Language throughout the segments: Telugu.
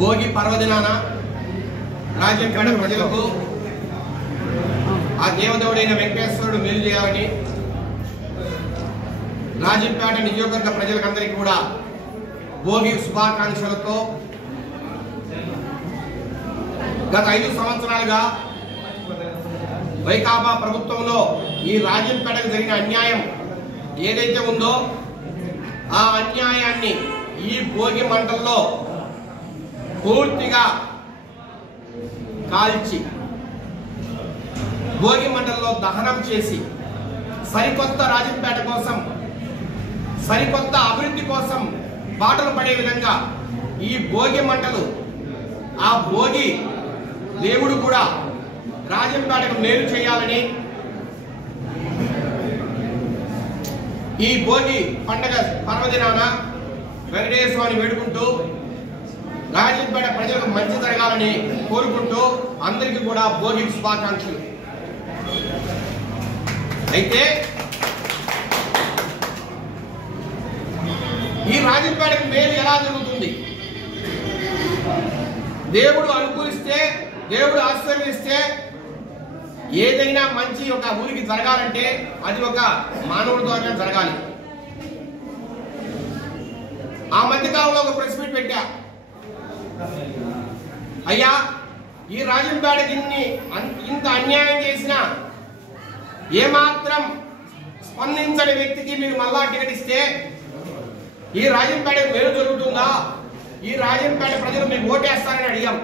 భోగి పర్వదినాన రాజంపేట ప్రజలకు ఆ దేవదేవుడైన వెంకటేశ్వరుడు మేలు చేయాలని రాజంపేట నియోజకవర్గ ప్రజలందరికీ కూడా భోగి శుభాకాంక్షలతో గత 5 సంవత్సరాలుగా వైకాపా ప్రభుత్వంలో ఈ రాజంపేటకు జరిగిన అన్యాయం ఏదైతే ఉందో ఆ అన్యాయాన్ని ఈ భోగి మంటల్లో పూర్తిగా కాల్చి భోగి మంటల్లో దహనం చేసి సరికొత్త రాజంపేట కోసం సరికొత్త అభివృద్ధి కోసం బాటలు పడే విధంగా ఈ భోగి మంటలు ఆ భోగి దేవుడు కూడా రాజంపేటకు మేలు చేయాలని ఈ భోగి పండగ పర్వదినాన వెంకటేశ్వరుని వేడుకుంటూ రాజంపేట ప్రజలకు మంచి జరగాలని కోరుకుంటూ అందరికీ కూడా భోగి శుభాకాంక్షలు. అయితే ఈ రాజంపేటకు మేలు ఎలా జరుగుతుంది? దేవుడు అనుకూలిస్తే, దేవుడు ఆశీర్వదిస్తే ఏదైనా మంచి ఒక ఊరికి జరగాలంటే అది ఒక మానవుడి ద్వారా జరగాలి. ఆ మధ్యకాలంలో ఒక ప్రెస్ మీట్ పెట్టా, అయ్యా ఈ రాజంపేటకి ఇంత అన్యాయం చేసినా ఏమాత్రం స్పందించని వ్యక్తికి మీరు మళ్ళా టికెట్ ఇస్తే ఈ రాజంపేట మేలు జరుగుతుందా? ఈ రాజంపేట ప్రజలు మీకు ఓటేస్తారని అడిగాం.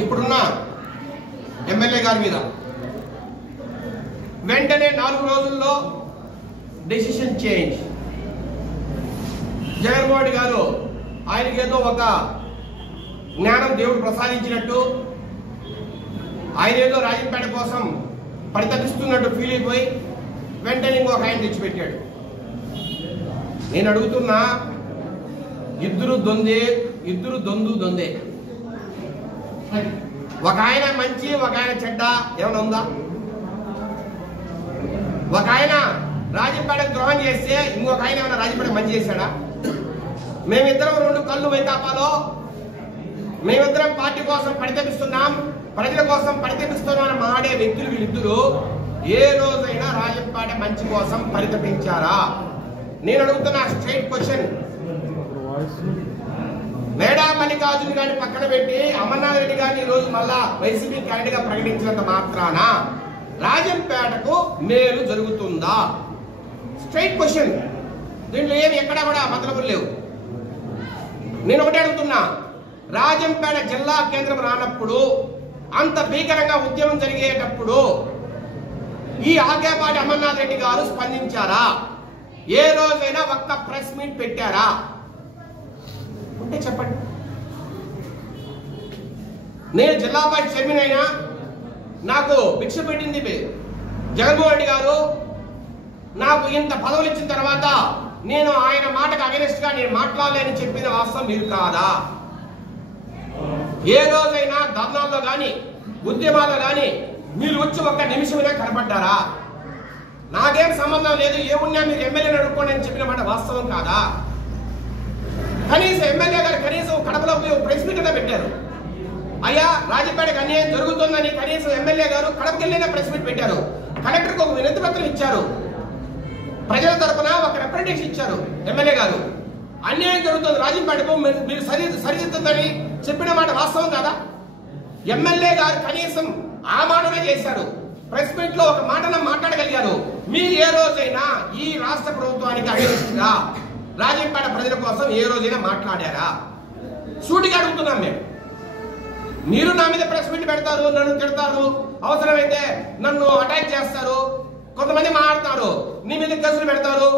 ఇప్పుడున్న ఎమ్మెల్యే గారి మీద వెంటనే 4 రోజుల్లో డెసిషన్ చేంజ్. జగన్మోహన్ రెడ్డి గారు ఆయనకేదో ఒక జ్ఞానం దేవుడు ప్రసాదించినట్టు, ఆయన ఏదో రాజంపేట కోసం పరితపిస్తున్నట్టు ఫీల్ అయిపోయి వెంటనే ఇంకొక ఆయన తెచ్చిపెట్టాడు. నేను అడుగుతున్నా, ఇద్దరు దొందే. ఒక ఆయన మంచి, ఒక ఆయన చెడ్డ ఏమైనా ఉందా? ఒక ఆయన రాజంపేటకు ద్రోహం చేస్తే ఇంకొక ఆయన ఏమైనా రాజంపేట మంచి చేశాడా? మేమిద్దరం 2 కళ్ళు వైకాపాలో, మేమిద్దరం పార్టీ కోసం పరితపిస్తున్నాం, ప్రజల కోసం పరితపిస్తున్నాం మాడే వ్యక్తులు వీళ్ళిద్దరూ ఏ రోజైనా రాజంపేట మంచి కోసం పరితపించారా? నేను అడుగుతున్నా స్ట్రైట్ క్వశ్చన్. మేడా మల్లికార్జున గారిని పక్కన పెట్టి అమర్నాథ్ రెడ్డి గారిని ఈ రోజు మళ్ళా వైసీపీ క్యాండిడేట్ గా ప్రకటించినంత మాత్రాన రాజంపేటకు మేలు జరుగుతుందా? Straight question. దీంట్లో ఏమి ఎక్కడా కూడా మతలబులు లేవు. నేను ఒకటే అడుగుతున్నా, రాజంపేట జిల్లా కేంద్రం రానప్పుడు, అంత భీకరంగా ఉద్యమం జరిగేటప్పుడు ఈ ఆకేపాటి అమర్నాథ్ రెడ్డి గారు స్పందించారా? ఏ రోజైనా ఒక్క ప్రెస్ మీట్ పెట్టారా? ఉంటే చెప్పండి. నేను జిల్లా పరిషత్ చైర్మన్ అయినా నాకు భిక్ష పెట్టింది జగన్మోహన్ రెడ్డి గారు. నాకు ఇంత పదవులు ఇచ్చిన తర్వాత నేను ఆయన మాటకు అగెనిస్ట్ గా నేను మాట్లాడలేని చెప్పిన వాస్తవం మీరు కాదా? ఏ రోజైనా ధర్నాల్లో గాని ఉద్యమాల్లో గాని మీరు వచ్చి ఒక్క నిమిషమైనా కనపడ్డారా? నాకేం సంబంధం లేదు, ఏమున్నా మీరు ఎమ్మెల్యేని అడుక్కోండి అని చెప్పిన మాట వాస్తవం కాదా? కనీసం ఎమ్మెల్యే గారు కనీసం కడపలో ప్రెస్ మీట్ పెట్టారు. అయ్యా రాజంపేటకు అన్యాయం జరుగుతుందని కనీసం ఎమ్మెల్యే గారు కడపకి వెళ్ళిన ప్రెస్ మీట్ పెట్టారు. కలెక్టర్కి ఒక వినతి పత్రం ఇచ్చారు. ప్రజల తరఫున ఒక రిప్రజెంటేషన్ ఇచ్చారు ఎమ్మెల్యే గారు. అన్యాయం జరుగుతుంది రాజంపేటకు, మీరు సరిదిద్దని చెప్పిన మాట వాస్తవం కాదా? ఎమ్మెల్యే గారు కనీసం ఆ మాటనే చేశారు. ప్రెస్ మీట్ లో ఒక మాటన మాట్లాడగలిగారు. మీరు ఏ రోజైనా ఈ రాష్ట్ర ప్రభుత్వానికి అగెనిస్ట్గా రాజంపేట ప్రజల కోసం ఏ రోజైనా మాట్లాడారా? సూటిగా అడుగుతున్నాం మేము. మీరు నా మీద ప్రెస్ మీట్ పెడతారు, నన్ను తిడతారు, అవసరమైతే నన్ను అటాక్ చేస్తారు, కొంతమంది మాట్లాడతారు, నీ మీద కేసులు పెడతారు,